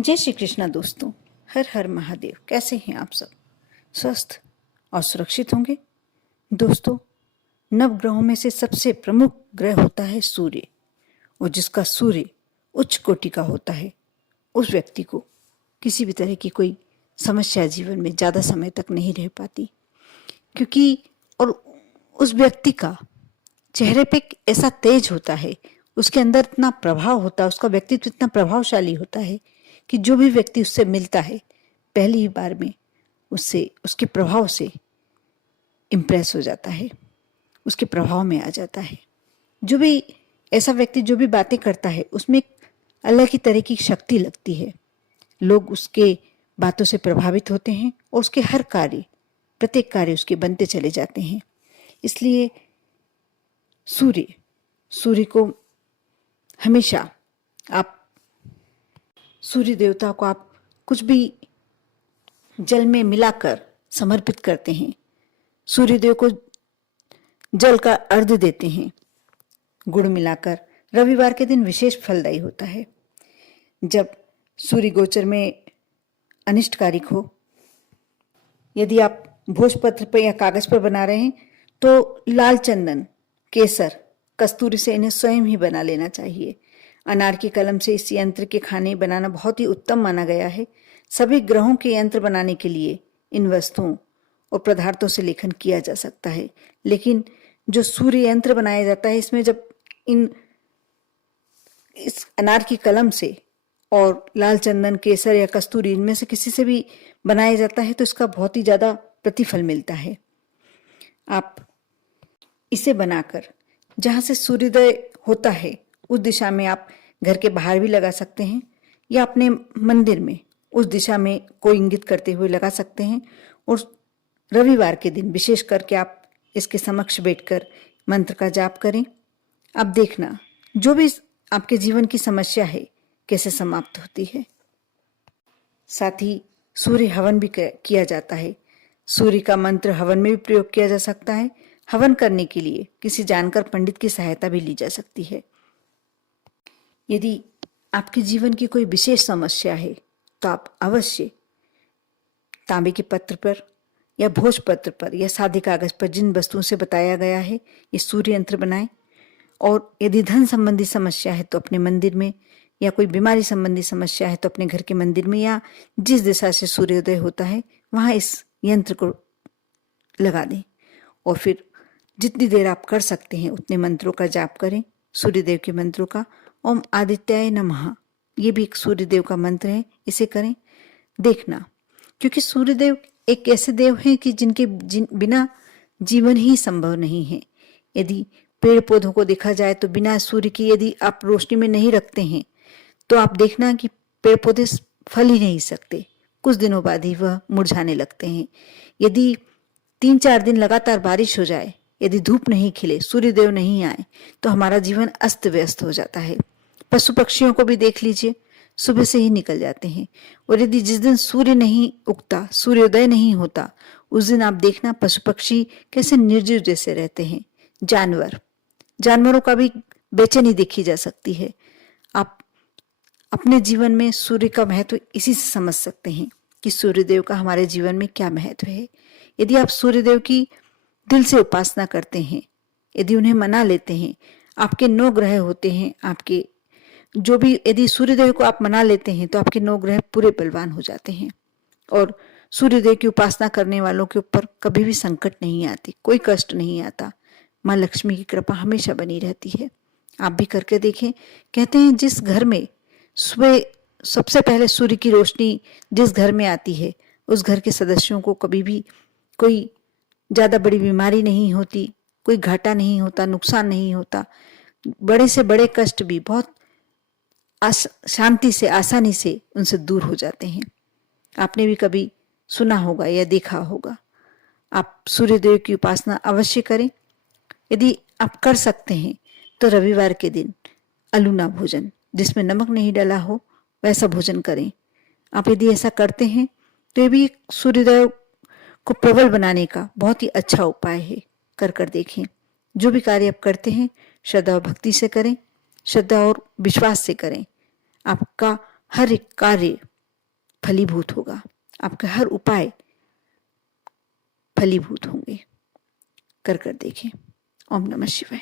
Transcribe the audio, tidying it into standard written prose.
जय श्री कृष्णा दोस्तों। हर हर महादेव। कैसे हैं आप सब? स्वस्थ और सुरक्षित होंगे। दोस्तों, नवग्रहों में से सबसे प्रमुख ग्रह होता है सूर्य, और जिसका सूर्य उच्च कोटि का होता है उस व्यक्ति को किसी भी तरह की कोई समस्या जीवन में ज़्यादा समय तक नहीं रह पाती, क्योंकि और उस व्यक्ति का चेहरे पे ऐसा तेज होता है, उसके अंदर इतना प्रभाव होता है, उसका व्यक्तित्व इतना प्रभावशाली होता है कि जो भी व्यक्ति उससे मिलता है पहली ही बार में उससे उसके प्रभाव से इम्प्रेस हो जाता है, उसके प्रभाव में आ जाता है। जो भी ऐसा व्यक्ति जो भी बातें करता है उसमें एक अलग ही तरह की शक्ति लगती है। लोग उसके बातों से प्रभावित होते हैं और उसके हर कार्य, प्रत्येक कार्य उसके बनते चले जाते हैं। इसलिए सूर्य को हमेशा आप सूर्य देवता को आप कुछ भी जल में मिलाकर समर्पित करते हैं, सूर्यदेव को जल का अर्घ्य देते हैं गुड़ मिलाकर। रविवार के दिन विशेष फलदायी होता है। जब सूर्य गोचर में अनिष्टकारिक हो, यदि आप भोजपत्र पर या कागज पर बना रहे हैं तो लाल चंदन, केसर, कस्तूरी से इन्हें स्वयं ही बना लेना चाहिए। अनार की कलम से इस यंत्र के खाने बनाना बहुत ही उत्तम माना गया है। सभी ग्रहों के यंत्र बनाने के लिए इन वस्तुओं और पदार्थों से लेखन किया जा सकता है, लेकिन जो सूर्य यंत्र बनाया जाता है इसमें जब इस अनार की कलम से और लाल चंदन, केसर या कस्तूरी इनमें से किसी से भी बनाया जाता है तो इसका बहुत ही ज्यादा प्रतिफल मिलता है। आप इसे बनाकर जहां से सूर्योदय होता है उस दिशा में आप घर के बाहर भी लगा सकते हैं या अपने मंदिर में उस दिशा में को इंगित करते हुए लगा सकते हैं। और रविवार के दिन विशेष करके आप इसके समक्ष बैठकर मंत्र का जाप करें। अब देखना जो भी आपके जीवन की समस्या है कैसे समाप्त होती है। साथ ही सूर्य हवन भी किया जाता है। सूर्य का मंत्र हवन में भी प्रयोग किया जा सकता है। हवन करने के लिए किसी जानकार पंडित की सहायता भी ली जा सकती है। यदि आपके जीवन की कोई विशेष समस्या है तो आप अवश्य तांबे के पत्र पर या भोजपत्र पर या सादे कागज पर जिन वस्तुओं से बताया गया है ये सूर्य यंत्र बनाएं। और यदि धन संबंधी समस्या है तो अपने मंदिर में, या कोई बीमारी संबंधी समस्या है तो अपने घर के मंदिर में, या जिस दिशा से सूर्योदय होता है वहां इस यंत्र को लगा दें। और फिर जितनी देर आप कर सकते हैं उतने मंत्रों का जाप करें, सूर्यदेव के मंत्रों का। ओम आदित्याय नमः, ये भी एक सूर्यदेव का मंत्र है, इसे करें। देखना, क्योंकि सूर्यदेव एक ऐसे देव हैं कि जिनके बिना जीवन ही संभव नहीं है। यदि पेड़ पौधों को देखा जाए तो बिना सूर्य की यदि आप रोशनी में नहीं रखते हैं तो आप देखना कि पेड़ पौधे फल ही नहीं सकते, कुछ दिनों बाद ही वह मुरझाने लगते हैं। यदि 3-4 दिन लगातार बारिश हो जाए, यदि धूप नहीं खिले, सूर्यदेव नहीं आए तो हमारा जीवन अस्त व्यस्त हो जाता है। पशु पक्षियों को भी देख लीजिए, सुबह से ही निकल जाते हैं। और यदि जिस दिन सूर्य नहीं उगता, सूर्योदय नहीं होता, उस दिन आप देखना पशु पक्षी कैसे निर्जीव जैसे रहते हैं। जानवरों का भी बेचैनी देखी जा सकती है। आप अपने जीवन में सूर्य का महत्व इसी से समझ सकते हैं कि सूर्यदेव का हमारे जीवन में क्या महत्व है। यदि आप सूर्यदेव की दिल से उपासना करते हैं, यदि उन्हें मना लेते हैं, आपके 9 ग्रह होते हैं, आपके जो भी, यदि सूर्यदेव को आप मना लेते हैं तो आपके 9 ग्रह पूरे बलवान हो जाते हैं। और सूर्यदेव की उपासना करने वालों के ऊपर कभी भी संकट नहीं आती, कोई कष्ट नहीं आता। माँ लक्ष्मी की कृपा हमेशा बनी रहती है। आप भी करके देखें। कहते हैं जिस घर में सुबह सबसे पहले सूर्य की रोशनी जिस घर में आती है उस घर के सदस्यों को कभी भी कोई ज्यादा बड़ी बीमारी नहीं होती, कोई घाटा नहीं होता, नुकसान नहीं होता। बड़े से बड़े कष्ट भी बहुत शांति से, आसानी से उनसे दूर हो जाते हैं। आपने भी कभी सुना होगा या देखा होगा। आप सूर्यदेव की उपासना अवश्य करें। यदि आप कर सकते हैं तो रविवार के दिन अलूना भोजन, जिसमें नमक नहीं डला हो, वैसा भोजन करें। आप यदि ऐसा करते हैं तो ये भी सूर्यदेव को प्रबल बनाने का बहुत ही अच्छा उपाय है। कर देखें। जो भी कार्य आप करते हैं श्रद्धा और भक्ति से करें, श्रद्धा और विश्वास से करें। आपका हर एक कार्य फलीभूत होगा, आपके हर उपाय फलीभूत होंगे। कर देखें। ओम नमः शिवाय।